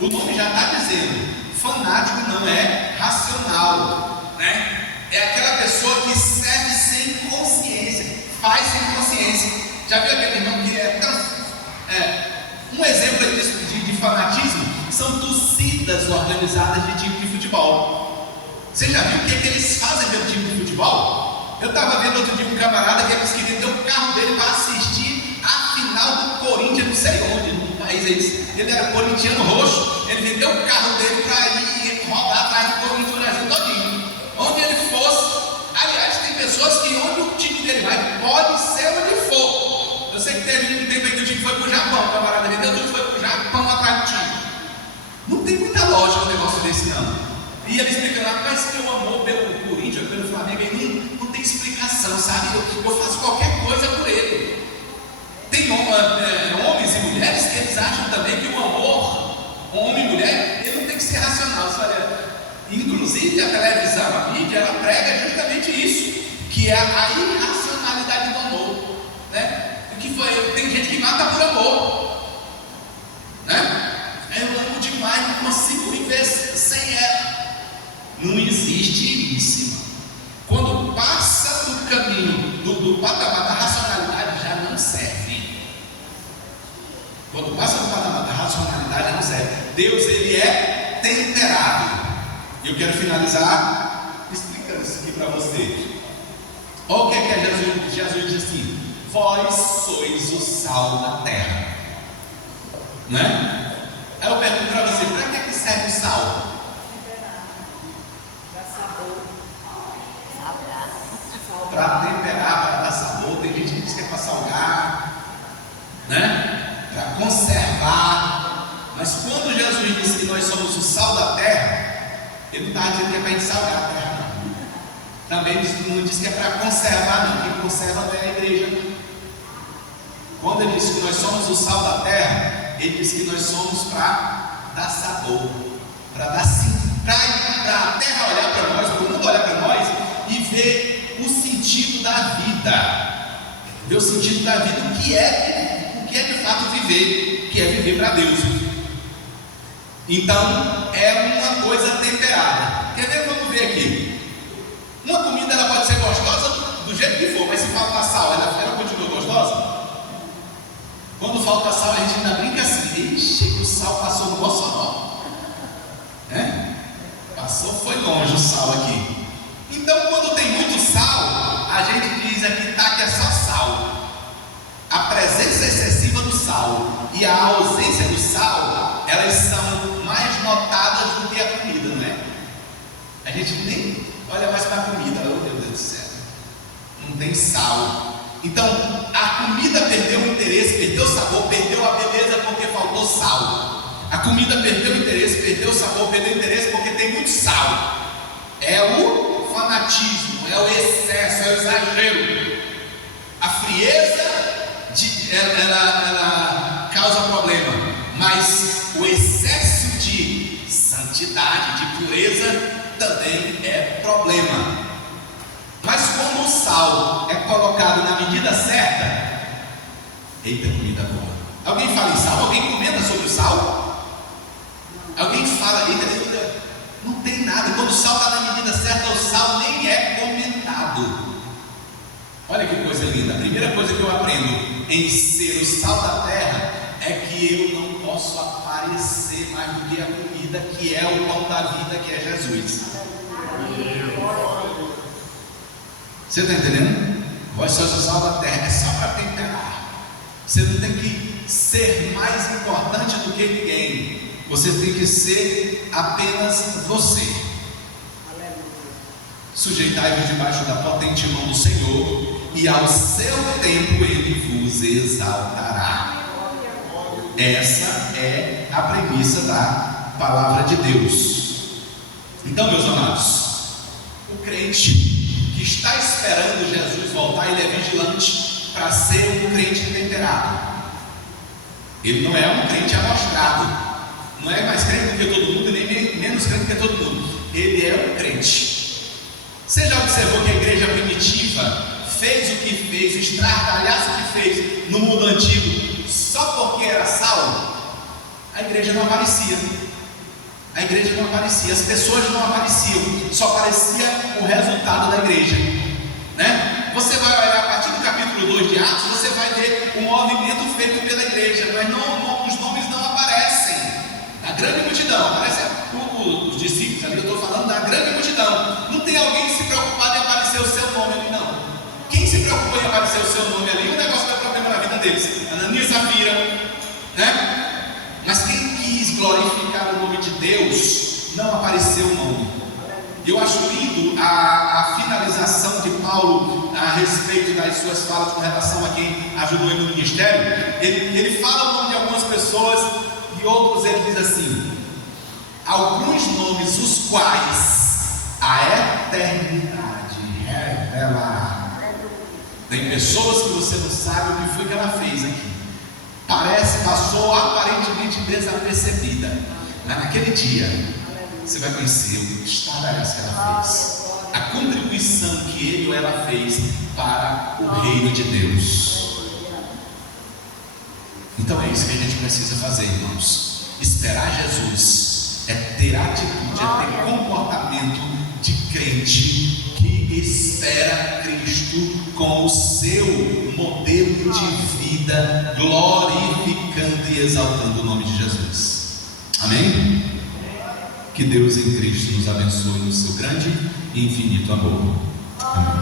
O nome já está dizendo, fanático não é racional, né? É aquela pessoa que serve sem consciência, faz sem consciência. Já viu aquele irmão que é tão... um exemplo de fanatismo são torcidas organizadas de time de futebol. Você já viu o que eles fazem pelo time de futebol? Eu estava vendo outro dia um camarada que eles queriam ter o carro dele para assistir a final do Corinthians, não sei onde, no país ele era corintiano roxo, ele vendeu o carro dele para ir rodar atrás do Corinthians, o Brasil todinho, onde ele fosse. Aliás, tem pessoas que onde o time dele vai, pode ser onde for. Eu sei que teve um tempo aí que o time foi para o Japão, o camarada vendeu tudo, foi para o Japão atrás do time. Não tem muita lógica um negócio desse não. E ele explica lá, mas meu amor pelo Corinthians, pelo Flamengo, ele não tem explicação, sabe? Eu faço qualquer coisa por ele. Tem homens e mulheres que eles acham também que o amor, homem e mulher, ele não tem que ser racional, sabe? Inclusive a televisão, a mídia, ela prega justamente isso, que é a irracionalidade do amor, né? Tem gente que mata por amor, né? Eu amo demais, não consigo viver sem ela. Não existe isso. Quando passa do caminho do patamar da racionalidade, já não serve. Quando passa do patamar da racionalidade, já não serve. Deus, ele é temperado. E eu quero finalizar explicando isso aqui para você. Olha o que é que Jesus diz assim: vós sois o sal da terra, né? Aí eu pergunto para você, para que serve o sal? Para temperar, para dar sabor. Tem gente que diz que é para salgar, né? Para conservar. Mas quando Jesus disse que nós somos o sal da terra, Ele não está dizendo que é para a gente salgar a terra, não. Também não diz que é para conservar, não. Quem conserva não é a igreja. Quando ele diz que nós somos o sal da terra, ele diz que nós somos para dar sabor, para dar para a terra olhar para nós, para o mundo olhar para nós e ver o sentido da vida. Ver o sentido da vida, o que é de fato viver, que é viver para Deus. Então é uma coisa temperada. Quer ver? Vamos ver aqui. Uma comida ela pode ser gostosa do jeito que for, mas se falta sal, ela continua gostosa? Quando falta sal, a gente ainda brinca assim: ixi, o sal passou no Mossoró, passou, foi longe o sal aqui. Então, quando tem muito sal, a gente diz aqui, tá, que é só sal. A presença excessiva do sal e a ausência do sal, elas são mais notadas do que a comida, não é? A gente nem olha mais para a comida, oh meu Deus do céu, não tem sal. Então, a comida perdeu o interesse, perdeu o sabor, perdeu a beleza porque faltou sal. A comida perdeu o interesse, perdeu o sabor, perdeu o interesse porque tem muito sal. É o fanatismo, é o excesso, é o exagero. A frieza, ela causa problema, mas o excesso de santidade, de pureza, também é problema. Mas quando o sal é colocado na medida certa, eita, comida boa. Alguém fala em sal? Alguém comenta sobre o sal? Alguém fala, eita, não tem nada. Quando o sal está na medida certa, o sal nem é comentado. Olha que coisa linda. A primeira coisa que eu aprendo em ser o sal da terra é que eu não posso aparecer mais do que a comida, que é o pão da vida, que é Jesus. Você está entendendo? Vós sois o sal da terra, é só para temperar. Você não tem que ser mais importante do que ninguém. Você tem que ser apenas você. Sujeitai-vos debaixo da potente mão do Senhor, e ao seu tempo Ele vos exaltará. Essa é a premissa da palavra de Deus. Então, meus amados, o crente que está esperando Jesus voltar, ele é vigilante para ser um crente temperado. Ele não é um crente amostrado, não é mais crente do que todo mundo, nem menos crente do que todo mundo. Ele é um crente. Você já observou que a igreja primitiva fez o que fez, o estardalhaço que fez no mundo antigo, só porque era sal? A igreja não aparecia. A igreja não aparecia, as pessoas não apareciam, só aparecia o resultado da igreja, né? Você vai olhar a partir do capítulo 2 de Atos, você vai ver o movimento feito pela igreja, mas os nomes não aparecem. A grande multidão, aparece os discípulos ali, eu estou falando da grande multidão. Não tem alguém que se preocupar em aparecer o seu nome ali, não. Quem se preocupou em aparecer o seu nome ali, o negócio deu problema na vida deles. Ananias e Safira, né? Mas quem quis glorificar o nome de Deus, não apareceu o nome. Eu acho lindo a finalização de Paulo a respeito das suas falas com relação a quem ajudou ele no ministério. Ele fala o nome de algumas pessoas e outros ele diz assim: alguns nomes os quais a eternidade revela. Tem pessoas que você não sabe o que foi que ela fez aqui. Passou aparentemente desapercebida, mas naquele dia você vai conhecer o estardalhaço que ela fez, a contribuição que ele ou ela fez para o reino de Deus. Então é isso que a gente precisa fazer, irmãos. Esperar Jesus é ter atitude, é ter comportamento de crente que espera Cristo com o seu modelo de vida, glorificando e exaltando o nome de Jesus. Amém? Que Deus em Cristo nos abençoe no seu grande e infinito amor. Amém.